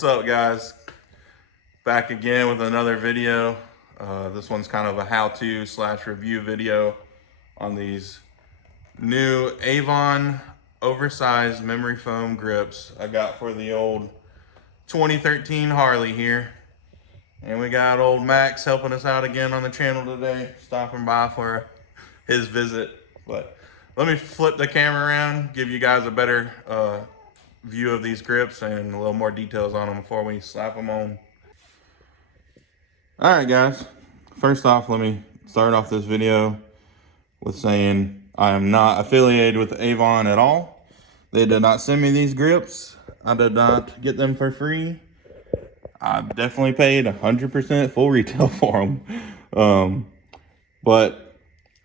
What's up, guys? Back again with another video. This one's kind of a how-to / review video on these new Avon oversized memory foam grips I got for the old 2013 Harley here. And we got old Max helping us out again on the channel today, stopping by for his visit. But let me flip the camera around, give you guys a better view of these grips and a little more details on them before we slap them on. All right, guys. First off, let me start off this video with saying I am not affiliated with Avon at all. They did not send me these grips. I did not get them for free. I definitely paid 100% full retail for them. But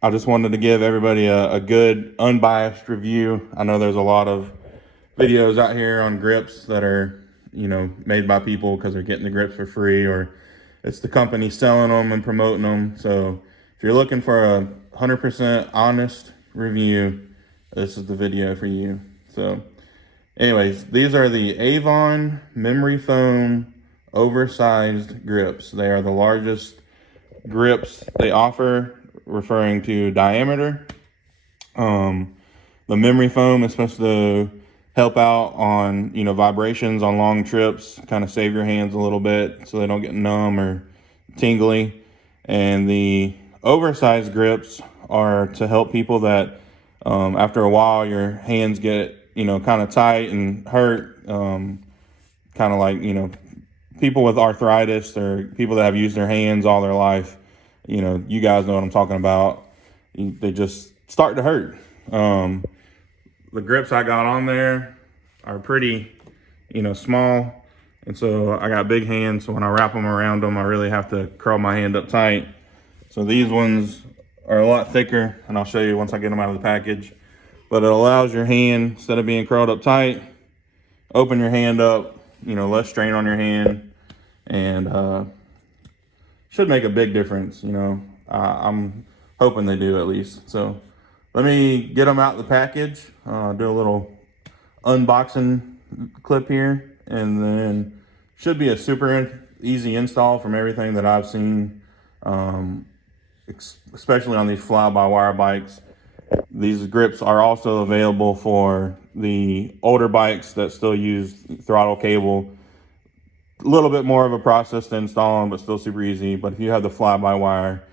I just wanted to give everybody a good, unbiased review. I know there's a lot of videos out here on grips that are, you know, made by people because they're getting the grips for free, or it's the company selling them and promoting them. So if you're looking for a 100% honest review, this is the video for you. So anyways, these are the Avon memory foam oversized grips. They are the largest grips they offer, referring to diameter. The memory foam is supposed to help out on, you know, vibrations on long trips, kind of save your hands a little bit so they don't get numb or tingly. And the oversized grips are to help people that after a while your hands get, you know, kind of tight and hurt, kind of like, you know, people with arthritis or people that have used their hands all their life. You know, you guys know what I'm talking about. They just start to hurt. The grips I got on there are pretty, you know, small. And so I got big hands. So when I wrap them around them, I really have to curl my hand up tight. So these ones are a lot thicker, and I'll show you once I get them out of the package. But it allows your hand, instead of being curled up tight, open your hand up, you know, less strain on your hand, and should make a big difference. You know, I'm hoping they do at least. So let me get them out of the package, do a little unboxing clip here, and then should be a super easy install from everything that I've seen, especially on these fly-by-wire bikes. These grips are also available for the older bikes that still use throttle cable. A little bit more of a process to install them, but still super easy. But if you have the fly-by-wire,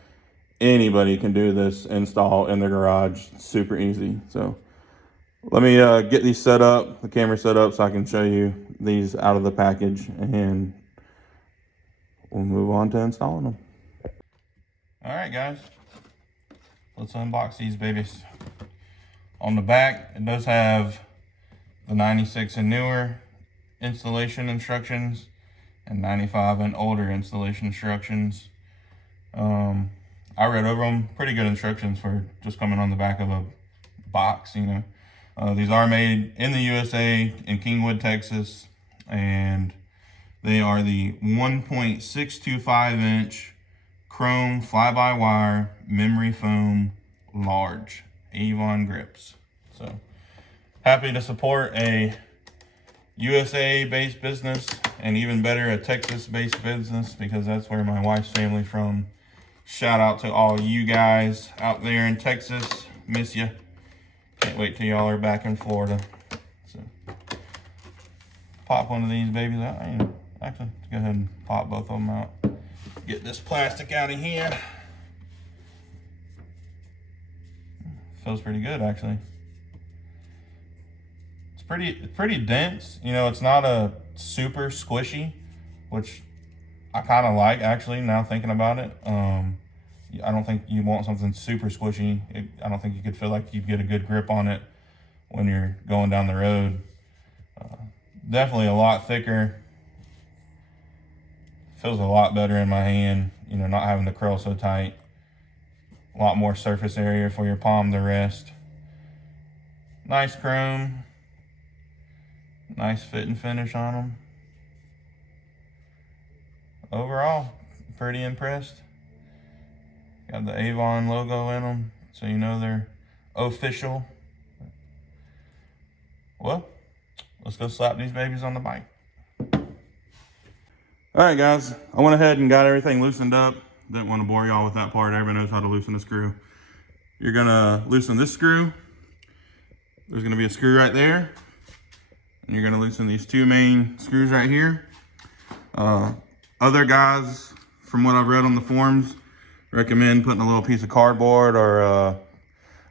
anybody can do this install in their garage. It's super easy. So let me get these set up, the camera set up, so I can show you these out of the package, and we'll move on to installing them. All right, guys, let's unbox these babies. On the back, it does have the 96 and newer installation instructions and 95 and older installation instructions. I read over them. Pretty good instructions for just coming on the back of a box, you know. These are made in the USA in Kingwood, Texas, and they are the 1.625 inch chrome fly-by-wire memory foam large Avon grips. So happy to support a USA-based business, and even better, a Texas-based business, because that's where my wife's family from. Shout out to all you guys out there in Texas. Miss you. Can't wait till y'all are back in Florida. So pop one of these babies out. Actually, let's go ahead and pop both of them out. Get this plastic out of here. Feels pretty good, actually. It's pretty dense. You know, it's not a super squishy, which I kind of like, actually, now thinking about it. I don't think you want something super squishy. I don't think you could feel like you'd get a good grip on it when you're going down the road. Definitely a lot thicker. Feels a lot better in my hand, you know, not having to curl so tight. A lot more surface area for your palm to rest. Nice chrome. Nice fit and finish on them. Overall, pretty impressed. Got the Avon logo in them, so you know they're official. Well, let's go slap these babies on the bike. All right, guys, I went ahead and got everything loosened up. Didn't want to bore y'all with that part. Everybody knows how to loosen a screw. You're gonna loosen this screw. There's gonna be a screw right there. And you're gonna loosen these two main screws right here. Other guys, from what I've read on the forums, recommend putting a little piece of cardboard or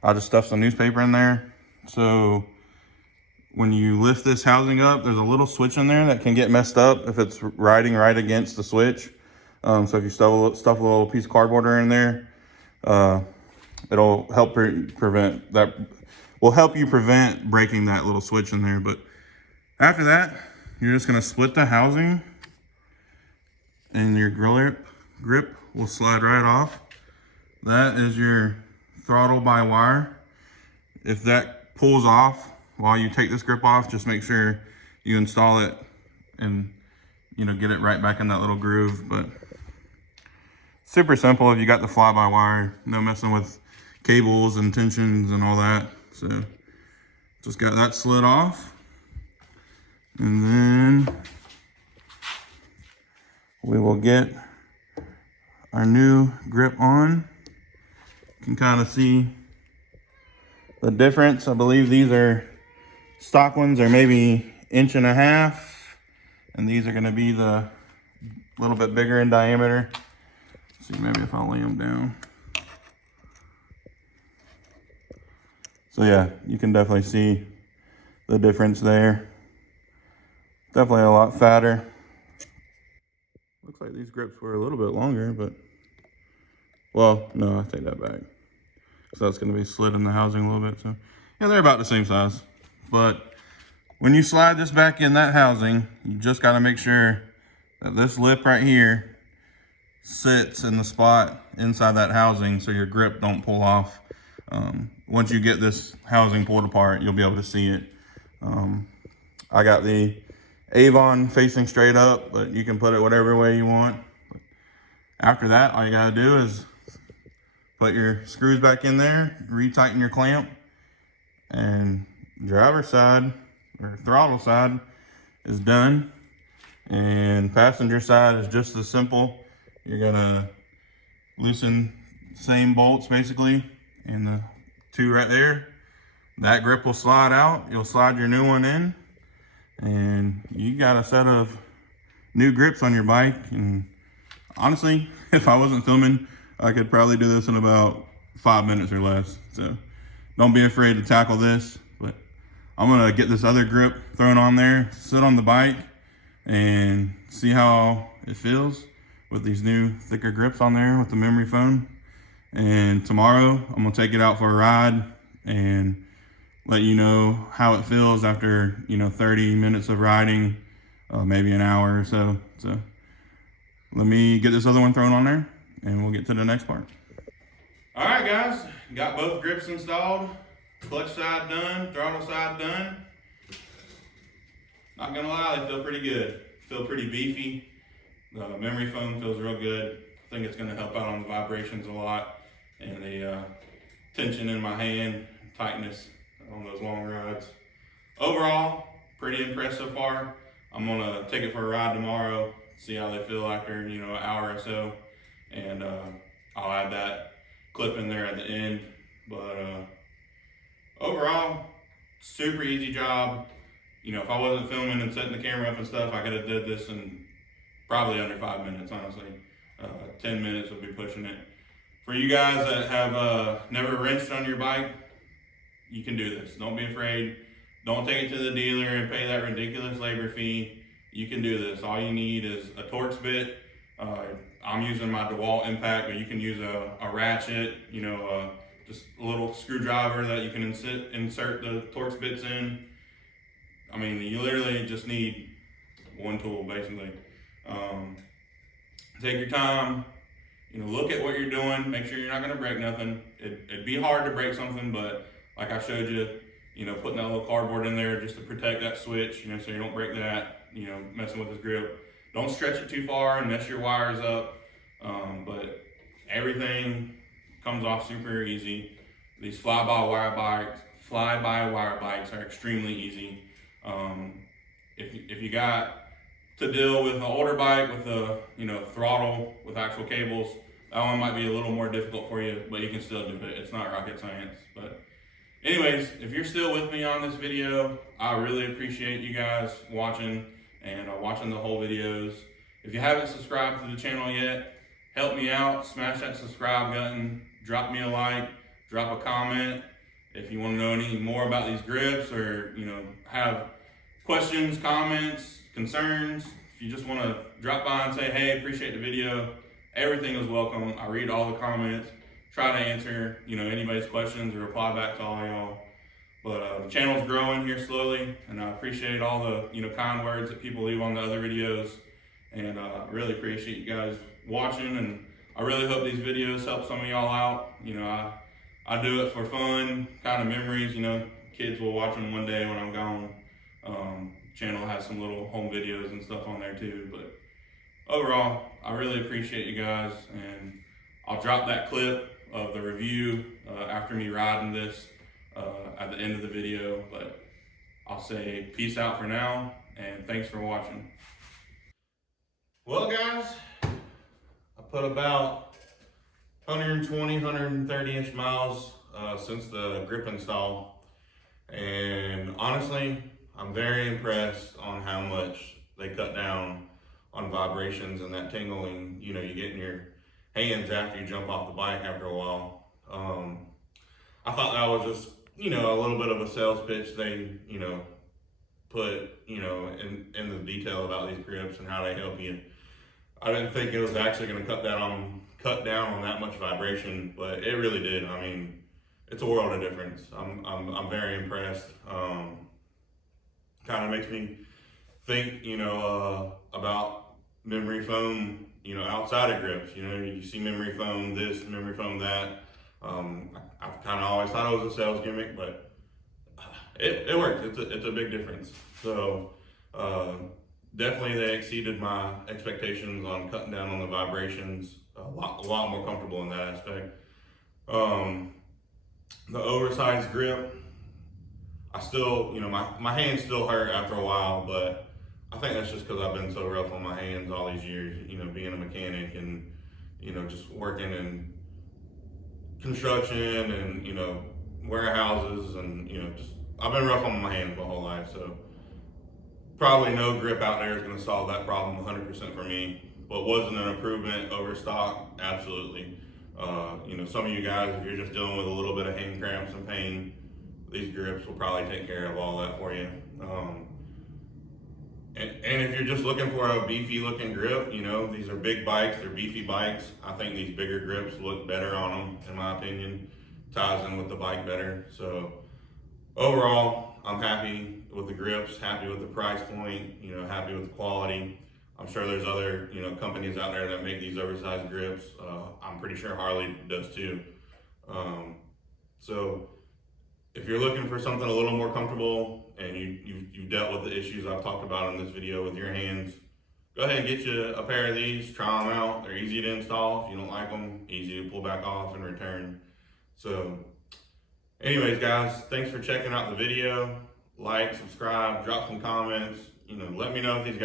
I'll just stuff some newspaper in there. So when you lift this housing up, there's a little switch in there that can get messed up if it's riding right against the switch. So if you stuff a little piece of cardboard in there, it'll help prevent that. Will help you prevent breaking that little switch in there. But after that, you're just gonna split the housing, and your grip will slide right off. That is your throttle by wire. If that pulls off while you take this grip off, just make sure you install it and get it right back in that little groove. But super simple if you got the fly-by-wire, no messing with cables and tensions and all that. So just got that slid off, and then we will get our new grip on. You can kind of see the difference. I believe these are stock ones, are maybe 1.5 inches, and these are going to be the little bit bigger in diameter. Let's see, maybe if I lay them down. So yeah, you can definitely see the difference there. Definitely a lot fatter. Looks like these grips were a little bit longer, but, well, no, I take that back. So that's gonna be slid in the housing a little bit. So yeah, they're about the same size. But when you slide this back in that housing, you just gotta make sure that this lip right here sits in the spot inside that housing so your grip don't pull off. Once you get this housing pulled apart, you'll be able to see it. I got the Avon facing straight up, but you can put it whatever way you want. After that, all you gotta do is put your screws back in there, retighten your clamp, and driver's side or throttle side is done. And passenger side is just as simple. You're gonna loosen same bolts basically, and the two right there. That grip will slide out. You'll slide your new one in, and you got a set of new grips on your bike. And honestly, if I wasn't filming, I could probably do this in about 5 minutes or less. So don't be afraid to tackle this. But I'm gonna get this other grip thrown on there, sit on the bike, and see how it feels with these new thicker grips on there with the memory foam. And tomorrow I'm gonna take it out for a ride and let you know how it feels after 30 minutes of riding, maybe an hour or so. So let me get this other one thrown on there and we'll get to the next part. All right, guys, got both grips installed. Clutch side done, throttle side done. Not gonna lie, they feel pretty good. Feel pretty beefy. The memory foam feels real good. I think it's gonna help out on the vibrations a lot and the tension in my hand, tightness on those long rides. Overall, pretty impressed so far. I'm gonna take it for a ride tomorrow, see how they feel after an hour or so, and I'll add that clip in there at the end. But overall, super easy job. If I wasn't filming and setting the camera up and stuff, I could have did this in probably under 5 minutes, honestly. 10 minutes would be pushing it. For you guys that have never wrenched on your bike, you can do this. Don't be afraid. Don't take it to the dealer and pay that ridiculous labor fee. You can do this. All you need is a Torx bit. I'm using my DeWalt Impact, but you can use a ratchet, just a little screwdriver that you can insert the Torx bits in. I mean, you literally just need one tool, basically. Take your time, look at what you're doing, make sure you're not gonna break nothing. It'd be hard to break something, but like I showed you, putting that little cardboard in there just to protect that switch, so you don't break that, messing with this grip. Don't stretch it too far and mess your wires up, but everything comes off super easy. These fly-by-wire bikes are extremely easy. If you got to deal with an older bike with a throttle with actual cables. That one might be a little more difficult for you, but you can still do it. It's not rocket science. But anyways, if you're still with me on this video, I really appreciate you guys watching and watching the whole videos. If you haven't subscribed to the channel yet, help me out. Smash that subscribe button. Drop me a like. Drop a comment. If you want to know any more about these grips, or have questions, comments, concerns, if you just want to drop by and say, hey, appreciate the video, everything is welcome. I read all the comments, try to answer anybody's questions or reply back to all y'all. But the channel's growing here slowly, and I appreciate all the kind words that people leave on the other videos, and really appreciate you guys watching. And I really hope these videos help some of y'all out. I do it for fun, kind of memories. Kids will watch them one day when I'm gone. Channel has some little home videos and stuff on there too. But overall, I really appreciate you guys, and I'll drop that clip of the review after me riding this at the end of the video. But I'll say peace out for now, and thanks for watching. Well, guys, I put about 120, 130-ish miles since the grip install, and honestly, I'm very impressed on how much they cut down on vibrations and that tingling you get in your hands after you jump off the bike after a while. I thought that was just a little bit of a sales pitch. They put in the detail about these grips and how they help you. I didn't think it was actually going to cut down on that much vibration, but it really did. I mean, it's a world of difference. I'm very impressed. Kind of makes me think about memory foam outside of grips. You see memory foam this, memory foam that. I've kind of always thought it was a sales gimmick, but it works. It's a big difference. So definitely they exceeded my expectations on cutting down on the vibrations. A lot more comfortable in that aspect. The oversized grip, I still, my hands still hurt after a while, but I think that's just because I've been so rough on my hands all these years, being a mechanic and, just working in construction and, warehouses and, I've been rough on my hands my whole life. So probably no grip out there is going to solve that problem 100% for me. But was it an improvement over stock? Absolutely. Some of you guys, if you're just dealing with a little bit of hand cramps and pain, these grips will probably take care of all that for you. And if you're just looking for a beefy looking grip, these are big bikes, they're beefy bikes. I think these bigger grips look better on them, in my opinion. Ties in with the bike better. So overall, I'm happy with the grips, happy with the price point, happy with the quality. I'm sure there's other, companies out there that make these oversized grips. I'm pretty sure Harley does too. So if you're looking for something a little more comfortable and you've dealt with the issues I've talked about in this video with your hands, go ahead and get you a pair of these, try them out. They're easy to install. If you don't like them, easy to pull back off and return. So anyways, guys, thanks for checking out the video. Like, subscribe, drop some comments. Let me know if these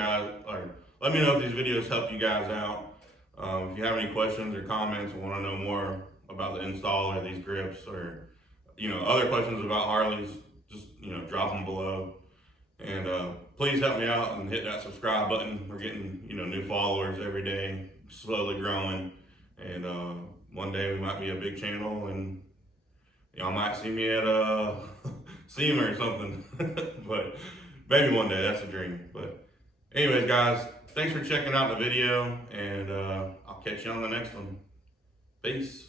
videos help you guys out. If you have any questions or comments or want to know more about the install or these grips, or other questions about Harleys, just drop them below. And please help me out and hit that subscribe button. We're getting new followers every day, slowly growing, and one day we might be a big channel and y'all might see me at SEMA or something. But maybe one day, that's a dream. But anyways, guys, thanks for checking out the video, and I'll catch you on the next one. Peace.